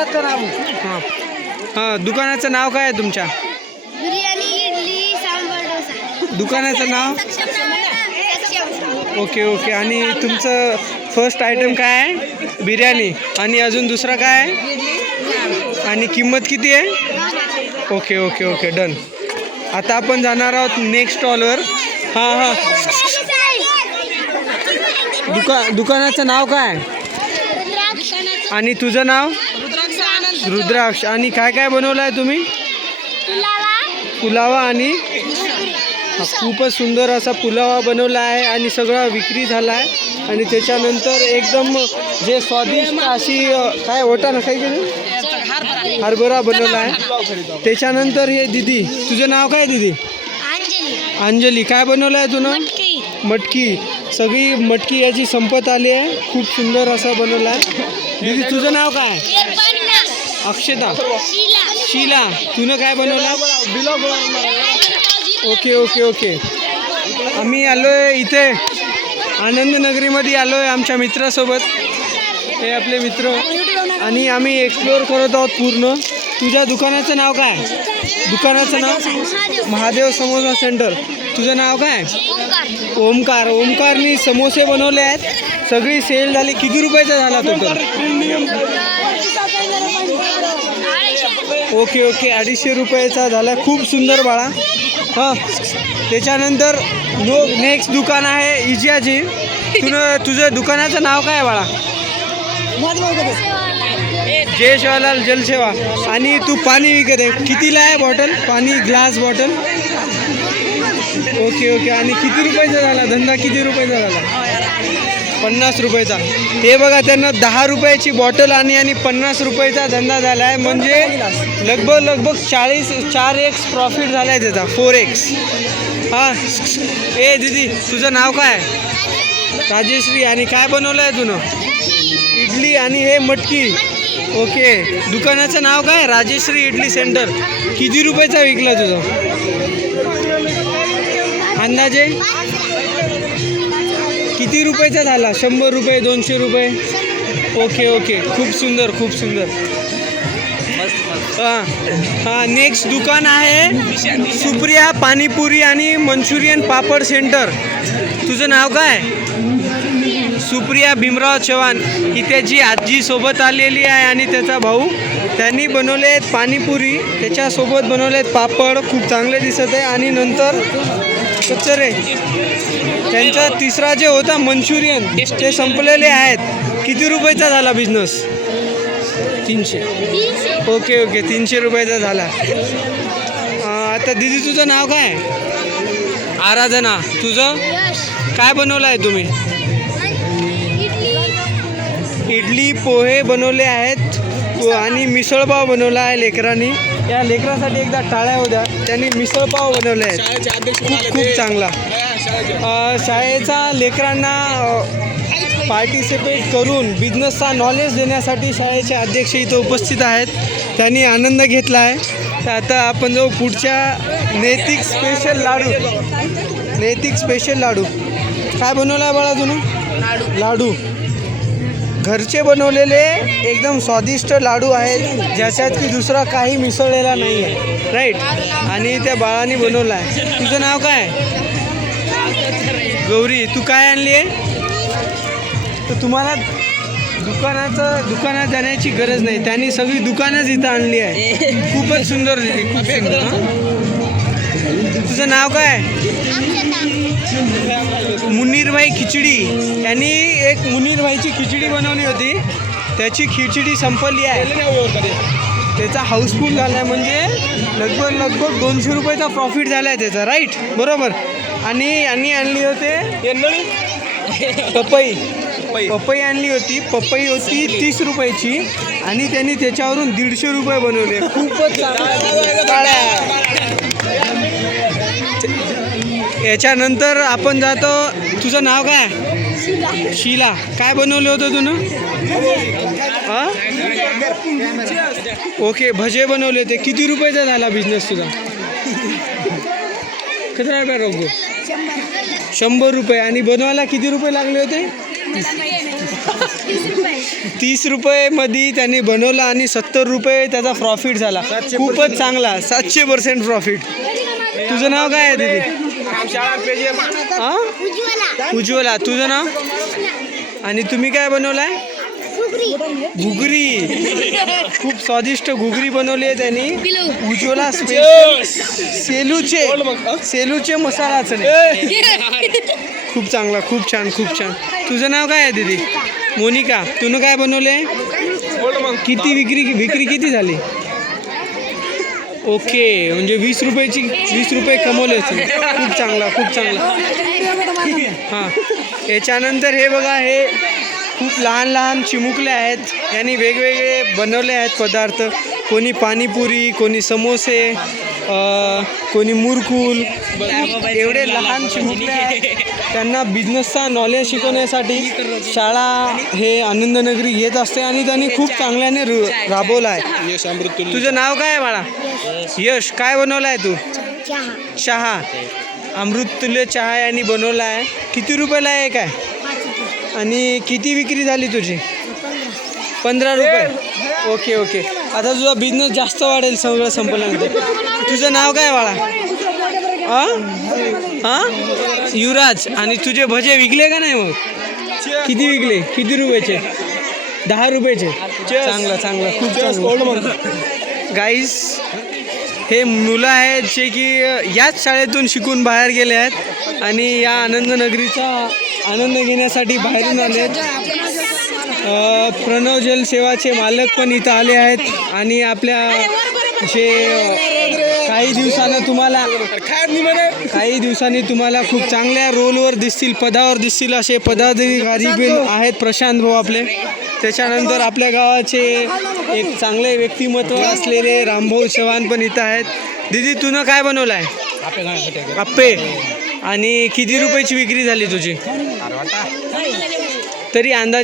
मेहनत हां हां दुकानाचं नाव काय आहे तुमच्या? बिर्याणी इडली सांबार डोसा. दुकानाचं नाव? Okay okay. आणि तुमचं फर्स्ट आयटम काय आहे? बिर्याणी. आणि अजून दुसरं काय आहे? आणि किंमत किती आहे? Okay okay okay. डन. आता आपण जाणार आहोत नेक्स्ट स्टॉलवर हां हां. दुका दुकानाचं नाव काय आणि तुझं नाव? रुद्राक्ष आणि काय काय बनवलं आहे तुम्ही? पुलावा. आणि? खूपच सुंदर असा पुलावा बनवला आहे आणि सगळा विक्री झाला आहे आणि त्याच्यानंतर एकदम जे स्वादिष्ट अशी काय ओटा ना काही केली? हरभरा बनवला आहे. त्याच्यानंतर हे दिदी तुझं नाव काय दिदी? अंजली. काय बनवलं आहे तुनं मटकी. मटकी. सगळी मटकी याची संपत आली आहे. खूप सुंदर असं बनवलं आहे. दिदी तुझं नाव काय? अक्षता शीला तुनं काय बनवलं? Okay okay okay. आम्ही आलो आहे इथे आनंदनगरीमध्ये आलो आहे आमच्या मित्रासोबत. हे आपले मित्र. आणि आम्ही एक्सप्लोअर करत आहोत पूर्ण. तुझ्या दुकानाचं नाव काय? दुकानाचं नाव? महादेव समोसा सेंटर तुझं नाव काय? ओमकार. ओमकारनी समोसे बनवले आहेत. सगळी सेल झाली. किती रुपयाचा झाला तो ओके ओके. अडीचशे रुपयाचा झाला. खूप सुंदर बाळा. हां. त्याच्यानंतर नो नेक्स्ट दुकान आहे इजियाची. तुन तुझं दुकानाचं नाव काय आहे बाळा? जय शिवालाल जलसेवा. आणि तू पाणी विकत आहे. कितीला आहे बॉटल पाणी ग्लास बॉटल ओके ओके. आणि किती रुपयाचा झाला? धंदा किती रुपयाचा झाला? पन्नास रुपयाचा. हे बघा त्यांना दहा रुपयाची बॉटल आणि आणि पन्नास रुपयाचा धंदा झाला आहे म्हणजे लगभग लगभग चाळीस चार एक्स प्रॉफिट झाला आहे त्याचा. फोर एक्स हां. ए दीदी तुझं नाव काय? राजेश्री आणि काय बनवलं आहे तुनं? इडली आणि हे मटकी. ओके. दुकानाचं नाव काय? राजेश्री इडली सेंटर. किती रुपयाचा विकला तुझं? अंदाजे? किती रुपयाचा झाला? शंभर रुपये दोनशे रुपये? Okay okay. खूप सुंदर खूप सुंदर. हां हां नेक्स्ट दुकान आहे सुप्रिया पाणीपुरी आणि मंचुरियन पापड सेंटर. तुझं नाव काय? सुप्रिया भीमराव चव्हाण. इथे जी आजी सोबत आलेली आहे आणि त्याचा भाऊ. त्यांनी बनवले आहेत पाणीपुरी. त्याच्यासोबत बनवले आहेत पापड. खूप चांगले दिसत आहे. आणि नंतर कचरे त्यांचा तिसरा जे होता मंचुरियन ते संपलेले आहेत. किती रुपयाचा झाला बिझनेस तीनशे. Okay okay. तीनशे रुपयाचा झाला. आता दिदी तुझं नाव काय आराधना. तुझं? काय बनवलं आहे तुम्ही? इडली पोहे बनवले आहेत. आणि मिसळपाव बनवला आहे लेकरांनी. या लेकरासाठी एकदा टाळ्या होत्या. त्यांनी मिसळपाव बनवले आहेत. खूप खूप चांगला. शाळेचा. लेकरांना पार्टिसिपेट करून बिझनेसचा नॉलेज देण्यासाठी शाळेचे अध्यक्ष इथं उपस्थित आहेत. त्यांनी आनंद घेतला आहे. तर आता आपण जाऊ पुढच्या नैतिक स्पेशल लाडू. नैतिक स्पेशल लाडू. काय बनवलं आहे बाळा तुम्ही लाडू. घरचे बनवलेले एकदम स्वादिष्ट लाडू आहेत ज्याच्यात की दुसरा काही मिसळलेला नाही आहे राईट आणि त्या बाळाने बनवला आहे तुझं नाव काय? गौरी तू काय आणली आहे? तर तुम्हाला दुकानाचं दुकानात जाण्याची गरज नाही. त्यांनी सगळी दुकानच इथं आणली आहे. खूपच सुंदर खूप सुंदर तुझं नाव काय? मुन्नीरभाई खिचडी. यांनी एक मुन्नीरभाईची खिचडी बनवली होती. त्याची खिचडी संपली आहे. त्याचा हाऊसफुल झाला आहे म्हणजे लगभग लगभग दोनशे रुपयाचा प्रॉफिट झाला आहे त्याचा राईट बरोबर. आणि यांनी आणली होते पपई. पपई. आणली होती. पपई होती तीस रुपयाची. आणि त्यांनी त्याच्यावरून दीडशे रुपये बनवले. खूपच. याच्यानंतर आपण जातो तुझं नाव काय? शिला. काय बनवलं होतं तुनं? हां? ओके भजे बनवले होते. किती रुपयाचा झाला बिझनेस तुझा? किती रुपये रोग शंभर रुपये. आणि बनवायला किती रुपये लागले होते? तीस रुपयेमध्ये त्याने बनवला आणि सत्तर रुपये त्याचा प्रॉफिट झाला. खूपच चांगला. सातशे पर्सेंट प्रॉफिट तुझं नाव काय आहे दिदी? हां? उज्ज्वला. तुझं नाव? आणि तुम्ही काय बनवलाय? घुगरी. खूप स्वादिष्ट घुगरी बनवली आहे त्यांनी. उज्ज्वला स्पेशल सेलूचे सेलूचे मसाला खूप चांगला खूप छान खूप छान. तुझं नाव काय आहे दीदी? मोनिका. तुनं काय बनवले किती विक्री विक्री किती झाली? ओके म्हणजे वीस रुपयाची वीस रुपये कमवले असते खूप चांगला खूप चांगला. हां. याच्यानंतर हे बघा हे खूप लहान लहान चिमुकले आहेत. यांनी वेगवेगळे बनवले आहेत पदार्थ. कोणी पाणीपुरी कोणी समोसे. कोणी मुरकुल एवढे लहान चिमुकले त्यांना बिझनेसचा नॉलेज शिकवण्यासाठी शाळा हे आनंदनगरी घेत असते आणि त्यांनी खूप चांगल्याने रू- राबवलं आहे यश अमृत तुझं नाव काय आहे बाळा? यश. काय बनवलं आहे तू? चहा. चहा. अमृततुल्य चहा यांनी बनवला आहे किती रुपयाला आहे? काय आणि किती विक्री झाली तुझी? पंधरा रुपये. Okay okay. आता तुझा बिझनेस जास्त वाढेल सगळं संपल्यानंतर. तुझं नाव काय बाळा? हां हां युवराज. आणि तुझे भजे विकले का नाही मग? किती विकले? किती रुपयाचे? दहा रुपयाचे? चांगलं चांगलं. खूप चांगलं. गाईस हे मुलं आहेत जे की याच शाळेतून शिकून बाहेर गेले आहेत. आणि या आनंदनगरीचा आनंद घेण्यासाठी बाहेरून आले आहेत. प्रणव जलसेवाचे मालक पण इथं आले आहेत आणि आपल्या जे काही दिवसानं तुम्हाला काही दिवसांनी तुम्हाला खूप चांगल्या रोलवर दिसतील पदावर दिसतील असे पदाधिकारी पण आहेत प्रशांत भाऊ आपले. त्याच्यानंतर आपल्या गावाचे एक चांगले व्यक्तिमत्व असलेले रामभाऊ चव्हाण पण इथं आहेत. दिदी तुनं काय बनवलं आहे आप्पे आणि किती रुपयाची विक्री झाली तुझी? तरी अंदाज